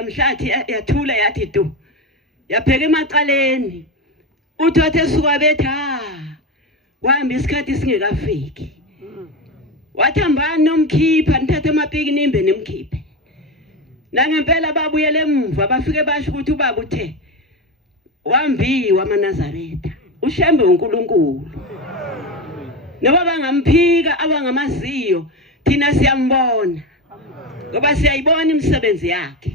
Namhlanje yathula yathi tu. Yapheka emaqaleni. Uthothe suka betha. Wahamba isikhathi singekafiki. Wathambani nomkhipha nithathe amapiki nimbe nemkhiphe. Nangempela babuyele emva bafike basho ukuthi ubaba uthe wambiwa amaNazaretha. Ushembe uNkulunkulu. Noba bangamphika abangamaziyo thina siyambona. Ngoba siyayibona imisebenzi yakhe.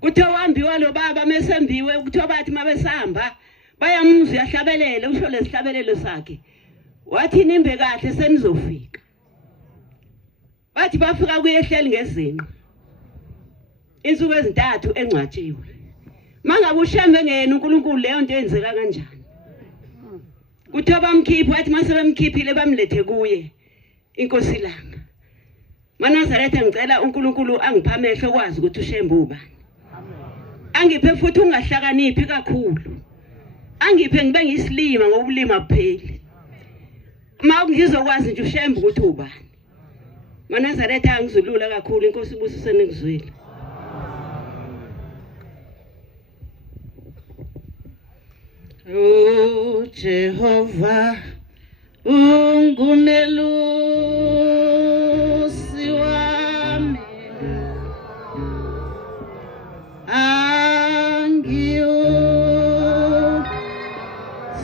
Kuthiwa wambiwa lo baba mesembiwe kuthiwa bathi mabesahamba bayamuzwa yahlabelele usho lesihlabelelo sakhe. Wathi nimbe kahle senizofika. Bathi bafika kuyehleli ngezinqa. Insuku ezintathu engcwatshiwe. Mangabe ushembe ngene uNkulunkulu leyo nto yenzeka kanjani? Kuthiwa bamkhipha wathi mase bemkhiphile bamlethe kuye inkosi langa. MaNazaretha ngicela uNkulunkulu angipha amehlo kwazi ukuthi ushembe ubani. Angiphe futhi ungahlakaniphi kakhulu. Angiphe ngibe ngisilima ngobulima kuphela. Uma ngizokwazi nje ushembe ukuthi ubani. MaNazaretha angizulula kakhulu inkosi ibusise nekuzwile. Oh Jehovah ungumelusi wami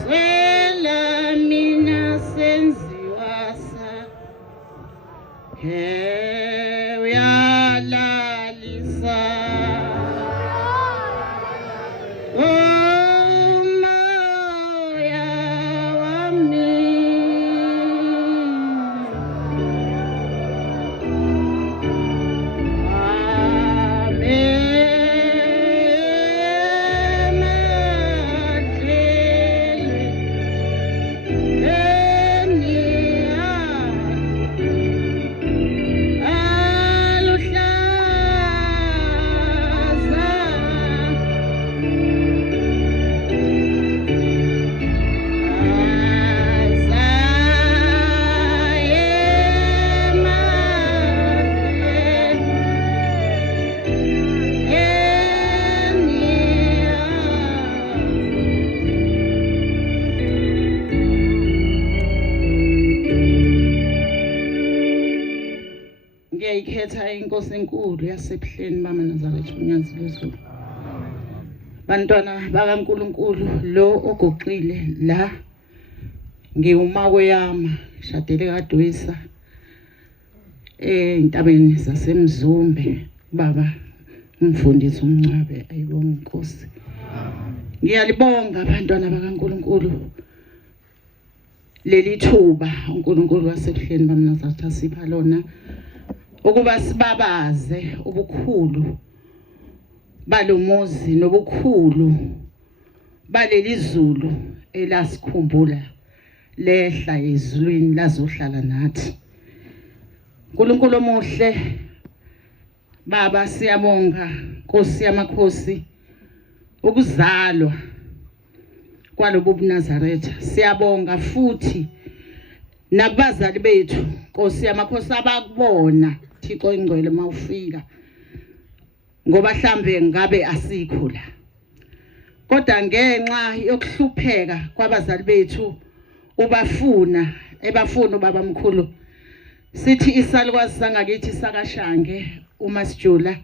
swela mina senziwa sakhe uyalalisa ngiyayikhetha inkosi enkulu yasebuhleni bamaNazaretha unyazi lwezulu. Bantwana bakaNkulunkulu lo ogoqile la ngiwuma kweyama shadele kaDwisa entabeni zasemzumbe baba umfundisi umncwabe ayibonga inkosi. Ngiyalibonga abantwana bakaNkulunkulu leli thuba uNkulunkulu wasebuhleni bamaNazaretha sipha lona ukuba sibabaze ubukhulu balomuzi nobukhulu baleli zulu elasikhumbula lehla ezulwini lazohlala nathi. uNkulunkulu omuhle baba siyabonga Nkosi yamakhosi ukuzalwa kwalobu buNazaretha. Siyabonga futhi nakubazali bethu Nkosi yamakhosi abakubona Thixo ingcwele mawufika ngoba mhlambe ngabe asikho la. Kodwa ngenxa yokuhlupheka kwabazali bethu ebafuna ubaba mkhulu sithi isalukwazi sangakithi sakashange uMasijula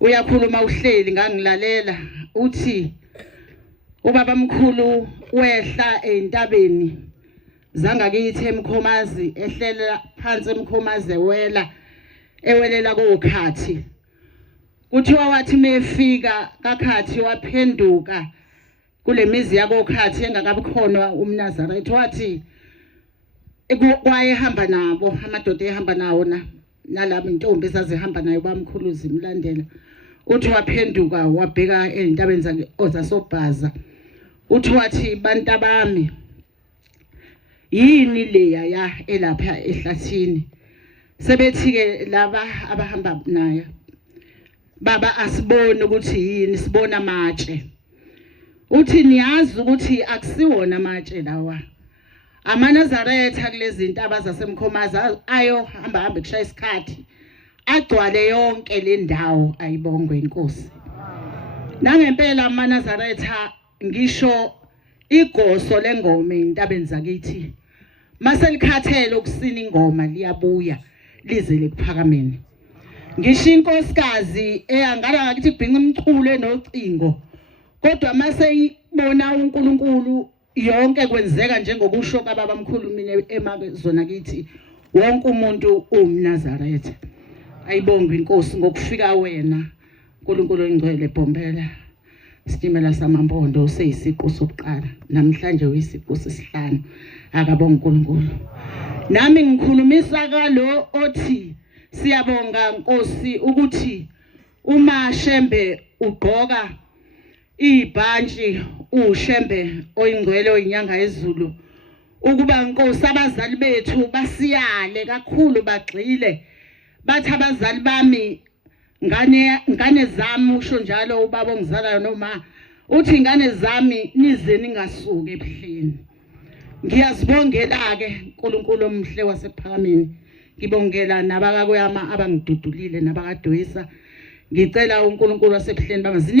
uyakhuluma uhleli ngangilalela uthi ubaba mkhulu wehla entabeni zangakithi eMkhomazi ehlela phansi eMkhomazi ewelela kokhathi. Kuthiwa wathi mefika kakhathi waphenduka kule mizi yakokhathi engakabukhona umNazaretha wathi kwayehamba nabo amadoda ehamba nawo nalabo intombi ezazihamba nayo bamkhulu zimlandela. Uthi waphenduka wabheka entabeni zasobhaza. Uthi wathi bantabami yini leya ya elapha ehlathini sebethi ke laba abahamba naye baba asibone ukuthi yini sibona amatshe. Uthi niyazi ukuthi akusiwona amatshe lawa amaNazaretha kulezi ntaba zaseMkhomazi ayo hamba kushaye isikhathi agcwale yonke le ndawo ayibongwe inkosi. Nangempela amaNazaretha ngisho igoso lengoma entabeni zakithi maselikhathele ukusina ingoma liyabuya lize lekuphakameni. Ngisho inkosikazi eyangala ngakithi ibhinqa imculo enocingo kodwa maseyibona uNkulunkulu yonke kwenzeka njengokusho kababa mkhulu mina emazona kithi wonke umuntu uMnazaretha. Ayibonge inkosi ngokufika wena uNkulunkulu oyingcwele Bhombela sitimela samampondo seyisiqu sokuqala namhlanje uyisiqu sesihlanu akabonga uNkulunkulu. Nami ngikhulumisa kalo othi siyabonga Nkosi ukuthi uma Shembe ugqoka ibhantshi uShembe oyingcwele oyinyanga yezulu ukuba Nkosi abazali bethu basiyale kakhulu bagxile bathi abazali bami ngane zami usho njalo ubaba ongizalayo noma uthi ingane zami nize ningasuki ebuhleni. Ngiyazibongela ke uNkulunkulu omhle wasephakameni. Ngibongela nabakakweyama abangidudulile nabakaDoyisa. Ngicela uNkulunkulu wasebuhleni bama